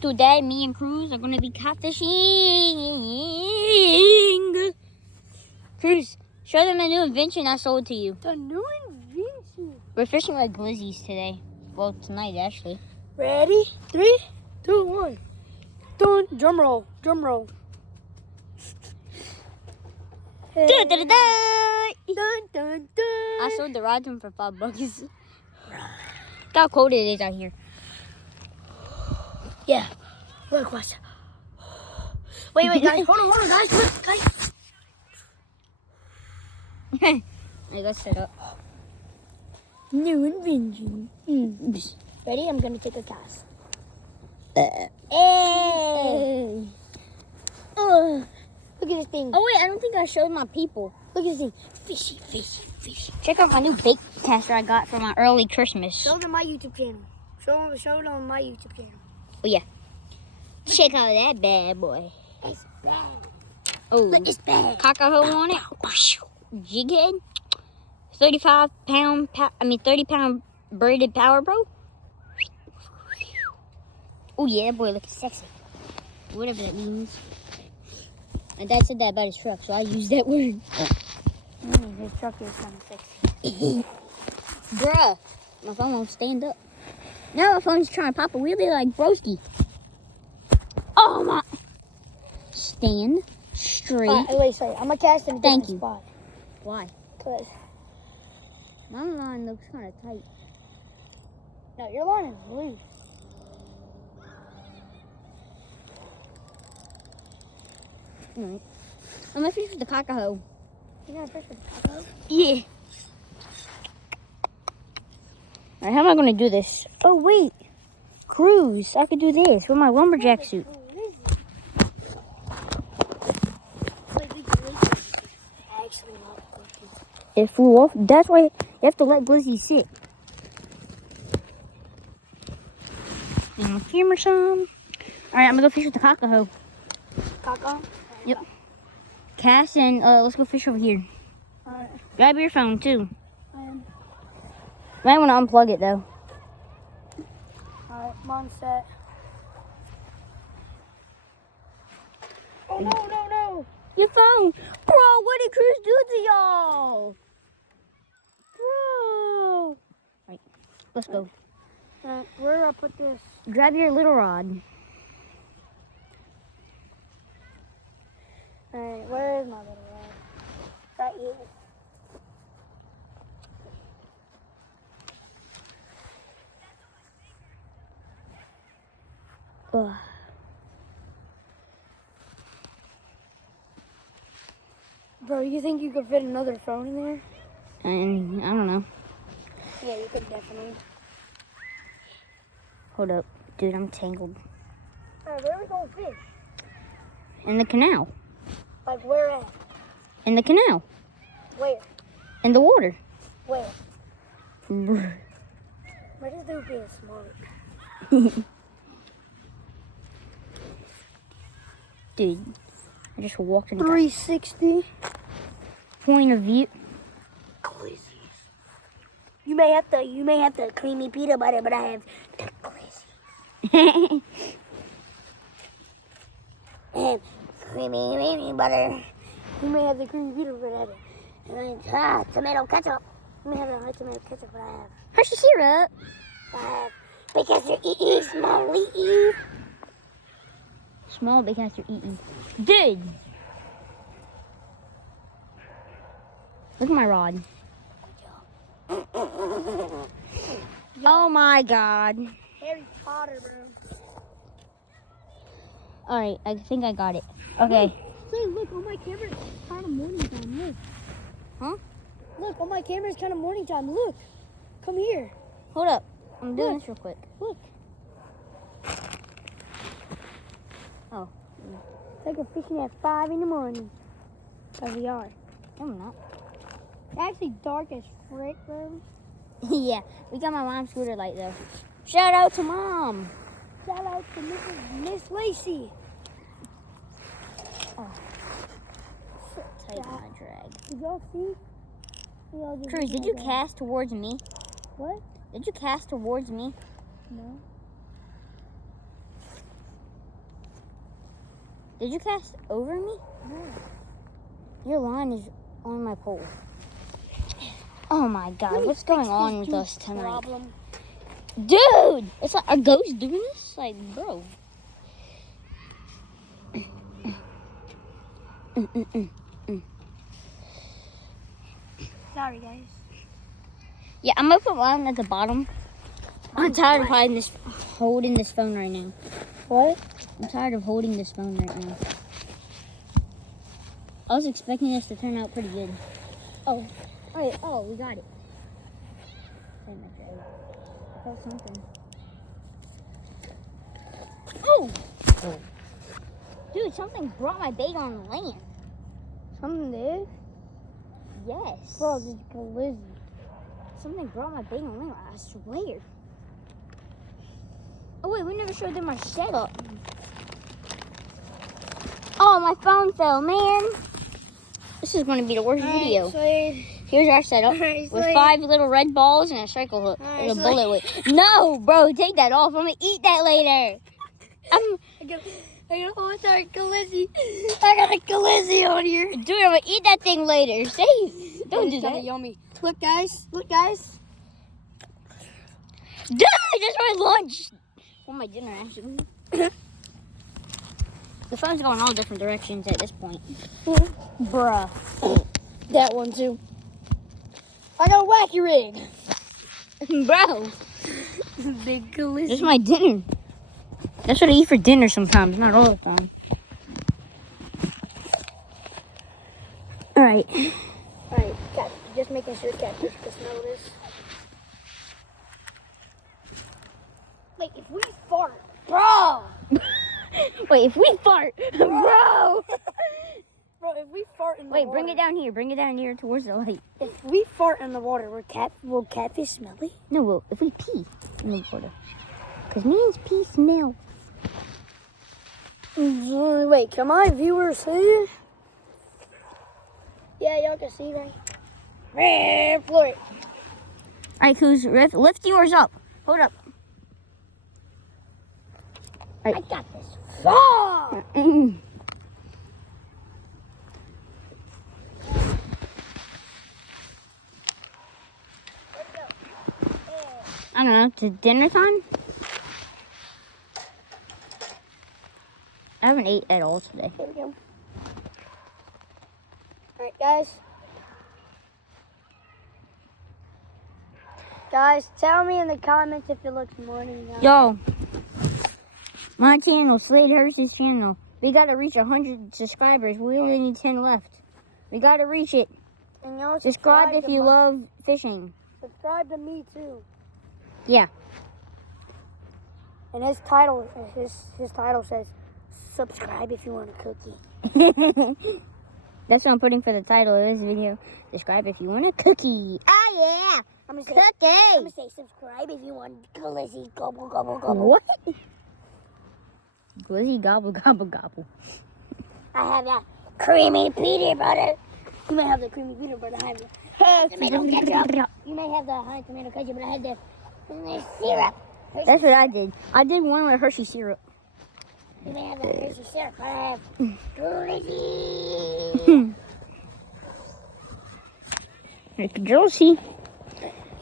Today, me and Cruz are gonna be catfishing. Cruz, show them a new invention I sold to you. The new invention. We're fishing like glizzies today. Well, tonight actually. Ready? 3, 2, 1. Dun, drum roll, drum roll. Hey. Dun, dun, dun, dun. Dun, dun, dun. I sold the rod to him for $5. Look how cold it is out here. Yeah. Look, watch. Wait, guys. Hold on, guys. Look, guys. I got set up. New invention. Ready? I'm gonna take a cast. Hey. Look at this thing. Oh wait, I don't think I showed my people. Look at this thing. Fishy, fishy, fishy. Check out my new bait caster I got for my early Christmas. Show them my YouTube channel. Show them my YouTube channel. Oh yeah. Check out that bad boy. It's bad. Oh, Look, it's bad. Cockahoe on it. Jig head. 30 pound braided power bro. Oh yeah, that boy looking sexy. Whatever that means. My dad said that about his truck, so I used that word. His truck is kind of sexy. Bruh, my phone won't stand up. Now my phone's trying to pop a wheelie like broski. Oh my! Stand straight. Wait, sorry. I'm gonna cast in a Thank different you. spot. Why? Cause My line looks kind of tight. no, your line is loose. Alright. I'm gonna fish with the cockahoe. You gonna fish with the cockahoe? Yeah. Alright, how am I gonna do this? Oh wait, Cruz. I could do this with my lumberjack suit. Actually not looking. It flew off. That's why you have to let Glizzy sit. And my camera some. Alright, I'm gonna go fish with the cockahoe. Caca? Yep. Cass and let's go fish over here. Alright. Grab your phone too. Might want to unplug it though. Alright, I'm on set. Oh no. Your phone, bro. What did Cruz do to y'all, bro? Right, let's go. Where do I put this? Grab your little rod. Alright, where is my little rod? Right here. Ugh. Bro, you think you could fit another phone in there? And I don't know. Yeah, you could definitely. Hold up, dude. I'm tangled Alright, where are we going to fish? in the canal. Like where at? In the canal. Where? In the water. Where? Bruh. Where does dude being smart? Dude, I just walked in the 360. point of view. Glizzies. You may have the creamy peanut butter, but I have the glizzies. And creamy butter. You may have the creamy peanut butter. And then, tomato ketchup. You may have the tomato ketchup, but I have. Hershey syrup. Because you're eating small. Small because you're eating. Dude! Look at my rod. Oh my god. Harry Potter, bro. Alright, I think I got it. Okay. Say, look, on my camera, it's kind of morning time. Look. Huh? Look, on my camera, it's kind of morning time. Look. Come here. Hold up. I'm doing Look. this real quick. Look. Oh. It's like we're fishing at 5 in the morning. There we are. No, I'm not. It's actually dark as frick, bro. Yeah, we got my mom's scooter light though. Shout out to mom. Shout out to Miss Lacey. Oh. Tight my drag. Did y'all see? Y'all just Cruz, did you cast towards me? What? Did you cast towards me? No. Did you cast over me? Your line is on my pole. Oh my god, what's going on with us tonight? Problem. Dude! It's like, are ghosts doing this? Like, bro. Sorry, guys. Yeah, I'm gonna put mine at the bottom. I'm tired of holding this phone right now. What? I'm tired of holding this phone right now. I was expecting this to turn out pretty good. Oh, we got it. Damn it, Jay. I felt something. Oh! Dude, something brought my bait on land. Something did? Yes. Bro, this glizzy. Something brought my bait on land, I swear. Oh wait, we never showed them our setup. Oh, my phone fell, man. This is going to be the worst video. Here's our setup with 5 little red balls and a circle hook and a bullet with. No, bro, take that off. I'm going to eat that later. I got a glizzy. I got a glizzy on here. Dude, I'm going to eat that thing later. Don't do that. Yummy. Look, guys. Look, guys. Dude, that's my lunch. Well, my dinner, actually. The phone's going all different directions at this point. Bruh. That one, too. I got a wacky rig. Bro. Big glizzy. This is my dinner. That's what I eat for dinner sometimes, not all the time. Alright. Alright, just making sure Catfish can smell this. Wait, if we fart, bro! Wait, if we fart, bro! Bro, if we fart in the Wait, water. bring it down here. Bring it down here towards the light. If we fart in the water, will Catfish smell it? No, well, if we pee in the water. Because man's pee smell. Wait, can my viewers see? Yeah, y'all can see, right? Floor it. Alright, Coos, lift yours up. Hold up. I got this. Fuck! I don't know, to dinner time? I haven't ate at all today. Here we go. Alright, guys. Guys, tell me in the comments if it looks morning now. Yo, my channel, Slade Hurst's channel. We gotta reach 100 subscribers. We only need 10 left. We gotta reach it. And y'all Subscribe if you love fishing. Subscribe to me too. Yeah. And his title says, subscribe if you want a cookie. That's what I'm putting for the title of this video. Subscribe if you want a cookie. Oh yeah, I'm gonna say, cookie. subscribe if you want glizzy gobble gobble gobble. What? Glizzy gobble gobble gobble. I have that creamy peanut butter. You may have the creamy peanut butter. I have the tomato ketchup. You may have the honey tomato ketchup, but I had the syrup. That's what I did. I did one with Hershey syrup. You may have the Hershey syrup, but I have glizzy. It's Josie. I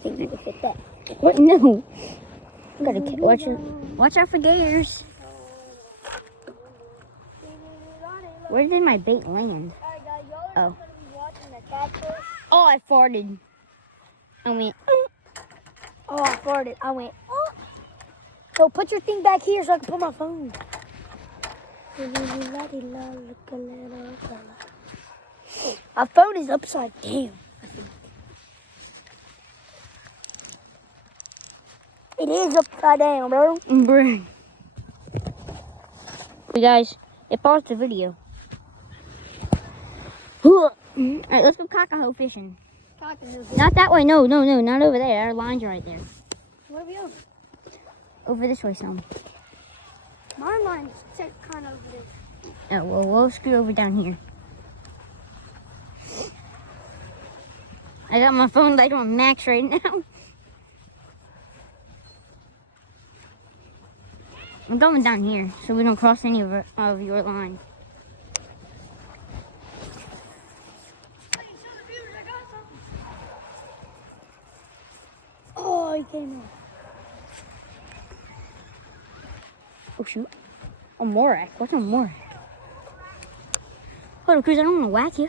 think you can fit that. What? No. I gotta watch out for gators. Where did my bait land? Oh. Oh, I farted. I went. Oh, I farted. I went. Oh. So put your thing back here so I can put my phone. My phone is upside down. It is upside down, bro. Bruh. Hey guys, it paused the video. Alright, let's go cockahoe fishing. Not that way, no, not over there. Our lines are right there. Where are we going? Over this way some. My line's kind of over there. Oh, well, we'll scoot over down here. I got my phone light on max right now. I'm going down here so we don't cross any of your line. Oh, he came in. Oh, shoot. A Morak. What's a Morak? Hold on, Cruz. I don't want to whack you.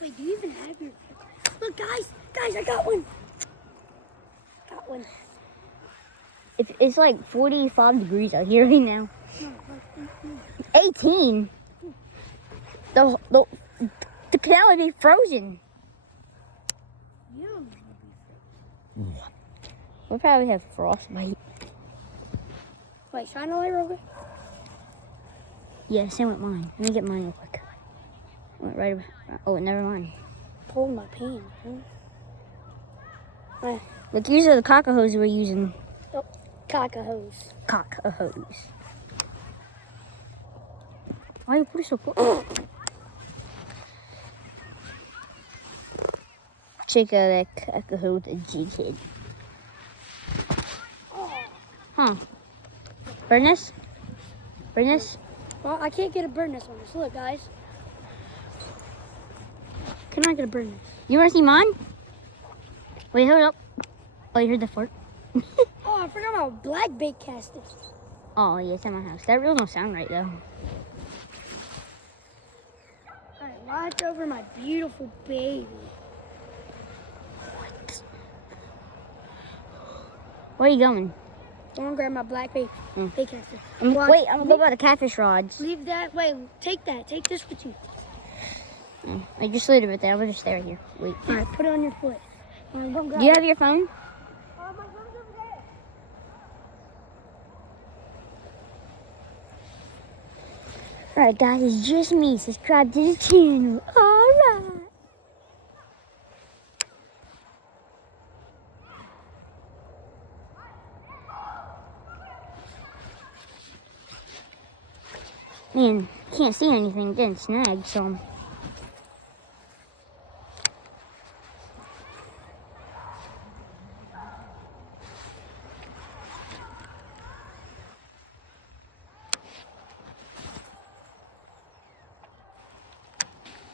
Wait, do you even have your... Look, guys. Guys, I got one. Got one. It's like 45 degrees out here right now. No, 18? The canal would be frozen. yeah. We'll probably have frostbite. Wait, shine a light real quick. Yeah, same with mine. Let me get mine real quick. Went right about, oh, never mind. Pulled my pan. Huh? Look, these are the cockahose we're using. Oh, cockahose. Cockahose. Why you put it so close? Check out that cockahose jig. Huh. Burn this? Burn this? Well, I can't get a burn this one. So look, guys. Can I get a burn this? You want to see mine? Wait, hold up. Oh, you heard the fart? Oh, I forgot about black bait casters. Oh, yeah, it's at my house. That really don't sound right, though. Alright, watch over my beautiful baby. Where are you going? I'm gonna grab my black bait caster. Wait, I'm gonna go by the catfish rods. Leave that. Wait, take that. Take this with you. Oh, I just slid it there. I'm gonna just stay right here. Wait. Alright, put it on your foot. Do you have your phone? My phone's over there. Alright, guys, it's just me. Subscribe to the channel. Alright. Man, can't see anything, getting snagged, so.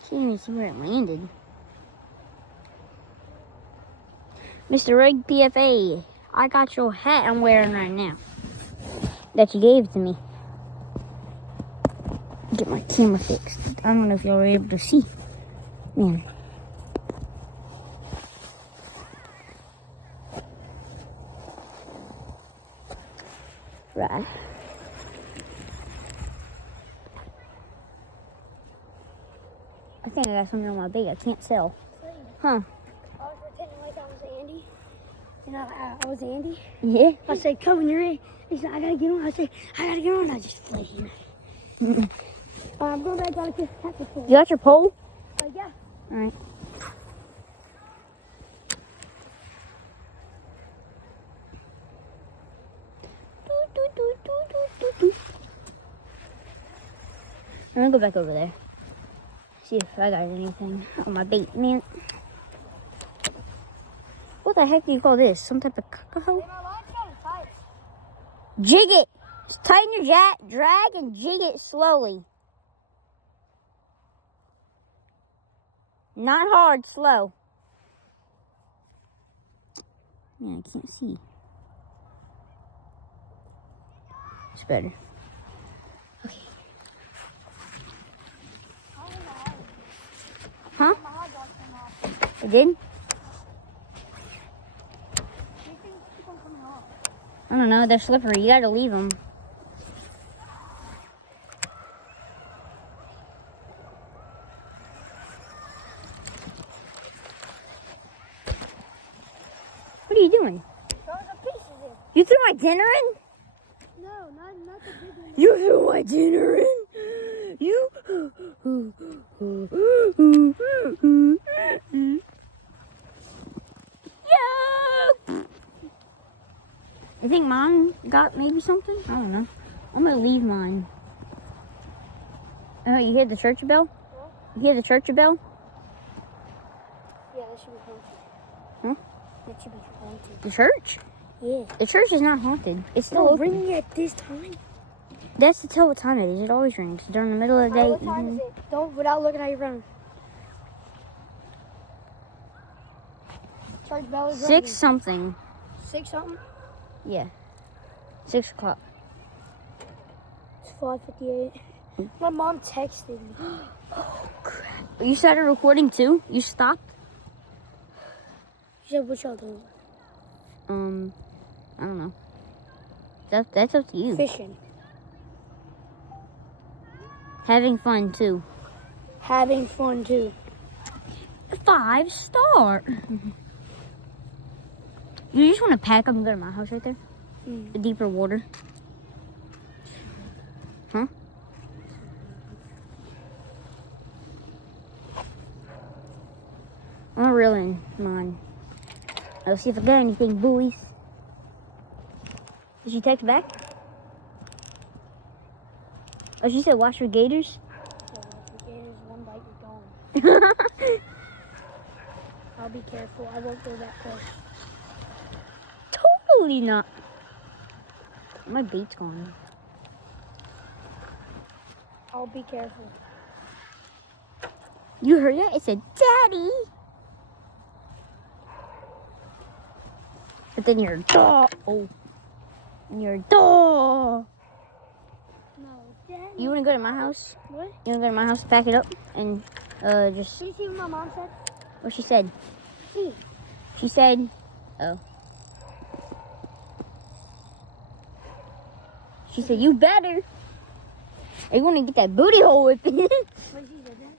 Can't even see where it landed. Mr. Rig PFA, I got your hat I'm wearing right now. That you gave to me. Get my camera fixed. I don't know if y'all were able to see. Man. Right. I think I got something on my bait. I can't tell. Huh? I was pretending like I was Andy. You know, I was Andy. Yeah? I say, come when you're in. He said, I gotta get on. I say, I gotta get on. I just fled him. I'm going back down to the catfish pole. You got your pole? Yeah. Alright. I'm gonna go back over there. See if I got anything on my bait, man. What the heck do you call this? Some type of cockahole? My line's kind of tight. Jig it! Just tighten your drag and jig it slowly. Not hard, slow. Yeah, I can't see. It's better. Okay. Huh? It did? I don't know. They're slippery. You gotta leave them. What are you doing? Throwing the pieces in. You threw my dinner in? No, not the big one. You threw my dinner in? You? Yeah. I think Mom got maybe something? I don't know. I'm gonna leave mine. Oh, you hear the church bell? What? You hear the church bell? Yeah, that should be haunted. Huh? That should be haunted. The church? Yeah. The church is not haunted. It's still No, open. ringing at this time. That's to tell what time it is. It always rings during the middle of the day. What time is it? Don't, without looking at your phone. Church bell is 6 ringing. something. 6 something? Yeah. 6 o'clock. It's 5:58. My mom texted me. Oh, crap. You started recording too? You stopped? She said, what y'all doing? I don't know. That's up to you. Fishing. Having fun too. Having fun too. 5 star. You just want to pack up and go to my house right there? The deeper water. Huh? I'm reeling mine. Let's see if I got anything, boys. Did she text back? Oh, she said wash your gators. One bite, you're gone. I'll be careful. I won't go that close. Totally not. My bait's gone. I'll be careful. You heard that? It said, Daddy. But then your dog. Oh. And your dog. No, Daddy. You want to go to my house? What? You want to go to my house, pack it up, and just... Did you see what my mom said? What she said? See. She said... Oh. She said, you better. Are you going to get that booty hole whipping? What did she say that?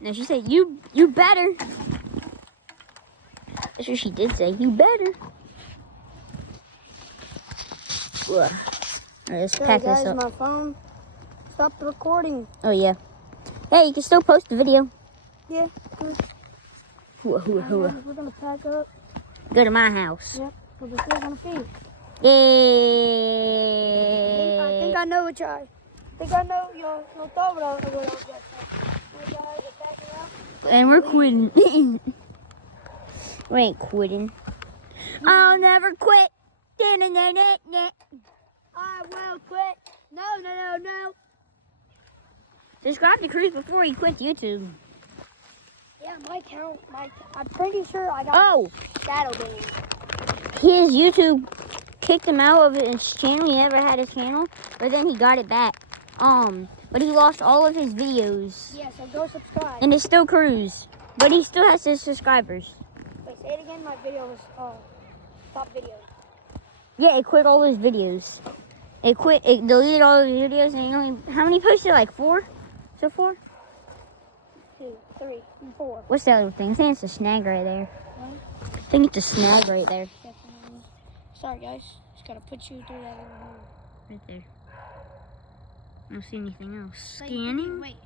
No, she said, you better. That's what she did say. You better. Ugh. All right, let's pack guys, this up. my phone stopped recording. Oh, yeah. Hey, you can still post the video. Yeah, good. We're We're gonna pack up. Go to my house. Yep, because we're still gonna feed. Yay! I think I know what y'all. I think I know your thought what I was gonna say. You guys are packing up. And we're quitting. We ain't quitting. I'll never quit. I will quit. No. Subscribe to Cruz before he quits YouTube. Yeah, my account. I'm pretty sure I got shadow banned. His YouTube kicked him out of his channel. He never had his channel, but then he got it back. But he lost all of his videos. Yeah, so go subscribe. And it's still Cruz, but he still has his subscribers. Wait, say it again. My video was top video. Yeah, it quit all his videos. It deleted all his videos, and he only, how many posted? Like 4 so far? 2, 3, 4. What's the other thing? I think it's a snag right there. What? I think it's a snag right there. Definitely. Sorry, guys. Just gotta put you through that little hole. Right there. I don't see anything else. Wait, Scanning? Wait.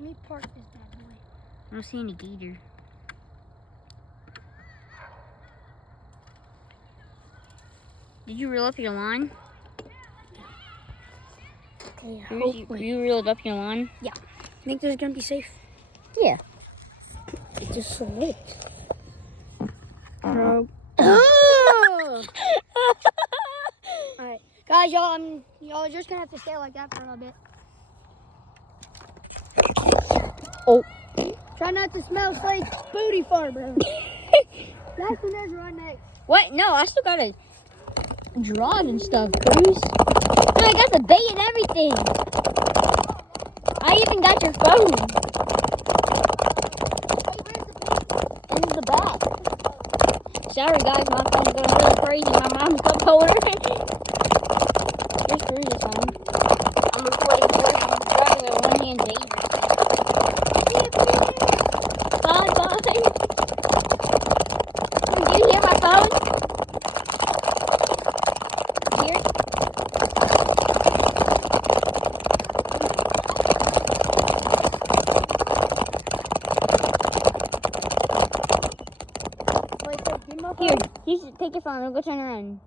Let me park this bad boy. I don't see any gator. Did you reel up your line? Okay, You reeled up your line? Yeah. Think this is gonna be safe? Yeah. It just slipped. Bro. Alright. Guys, y'all are just gonna have to stay like that for a little bit. Oh. Try not to smell Slade's booty fart, bro. That's the next right next. What? No, I still got to draw and stuff, Cruz. And I got the bait and everything. I even got your phone. In the back. Sorry, guys, my phone's going really crazy. My mom's up holder. Here's Cruz's phone. I'm recording for him. I'm driving a one-hand bait. Bye. Do you hear my phone? Hear it? Here, you should take your phone. I'll go turn around.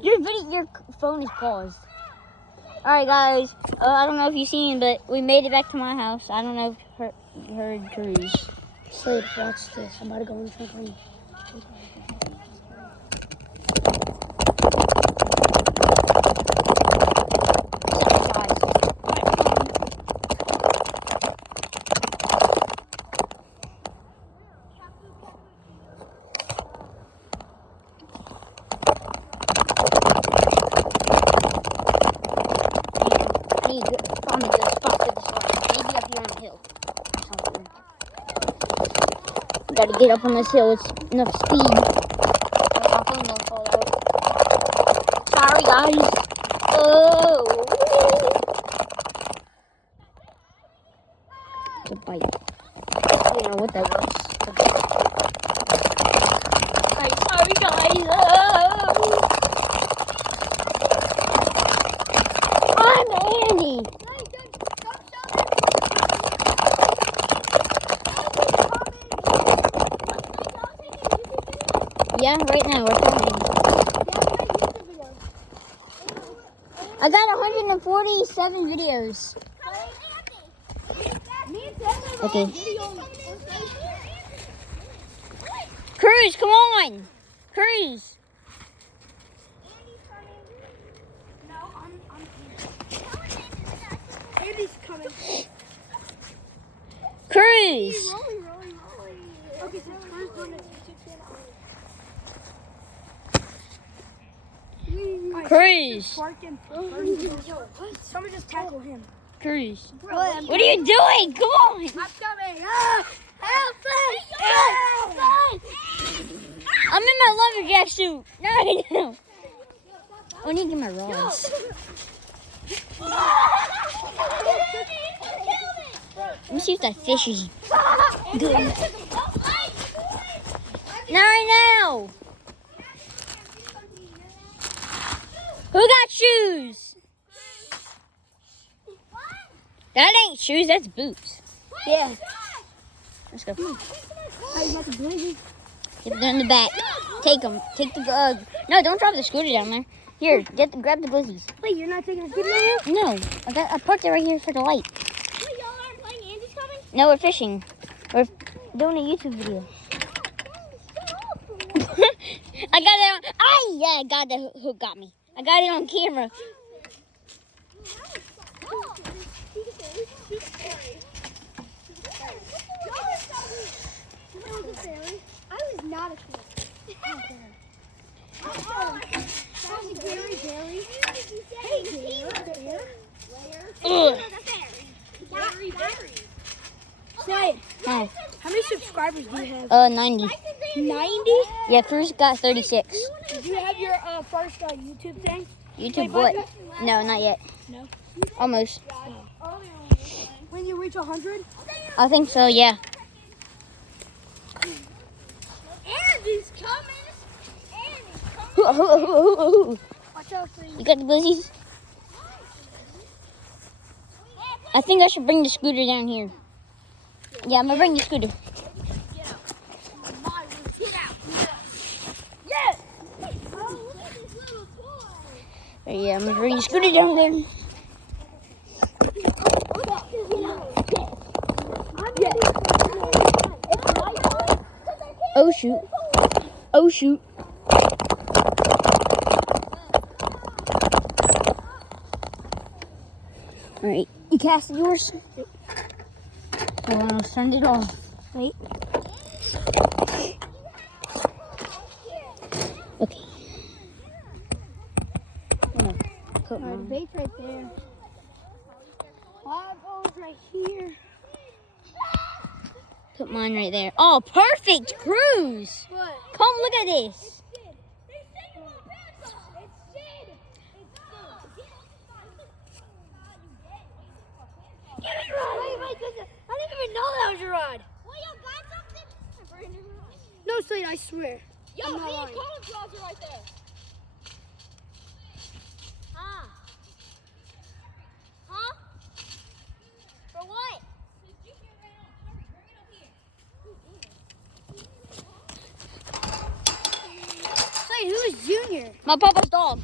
Your phone is paused. All right, guys. I don't know if you've seen, but we made it back to my house. I don't know if you heard Cruz. Slade, watch this. I'm about to go in front of you. to get up on this hill with enough speed. My phone won't fall out. Sorry, guys. Oh. It's a bite. I don't know what that was. Sorry, guys. Oh. I'm Andy. Yeah, right now we're filming. I got 147 videos. Okay. Cruz, come on. Cruz. Andy's coming. Cruz. Okay, so Cruz going to YouTube channel. Cruz. Someone just tackle him. Cruz. Bro, What are you doing? Come on. I'm coming. Help me! I'm in my lumberjack suit. No, I know. I need to get my rods. Let me see if that fish is good. Not right now. Who got shoes? That ain't shoes, that's boots. Yeah. Let's go. You got the blazers? Get them in the back. Take them. Take the no, don't drop the scooter down there. Here, grab the glizzies. Wait, you're not taking a video now? No, I parked it right here for the light. Wait, y'all aren't playing Andy's Coming? No, we're fishing. We're doing a YouTube video. I got it on. Yeah, God, the hook got me. I got it on camera. I was not a kid. Ugh. Slade, Huh. how many subscribers do you have? 90. 90? Yeah, Cruz got 36. Did you have your first YouTube thing? YouTube what? No, not yet. No. Almost. When you reach 100? I think so, yeah. Andy's coming! Watch out, please. You got the glizzies? I think I should bring the scooter down here. Yeah, I'm gonna bring the scooter. Yeah, I'm gonna bring the scooter down there. Oh shoot. Oh shoot. Alright, you casted yours? Hold on, let's turn it off. Wait. Okay. I'm gonna put The mine. bait's right there. Eyeballs right here. Put mine right there. Oh, perfect, Cruz. What? Come look at this. I didn't even know that was your rod. Well, y'all got something? No, Slade, I swear. Yo, I'm not me and lying. Colin's rods are right there. Huh? Huh? For what? Slade, who is Junior? My papa's dog.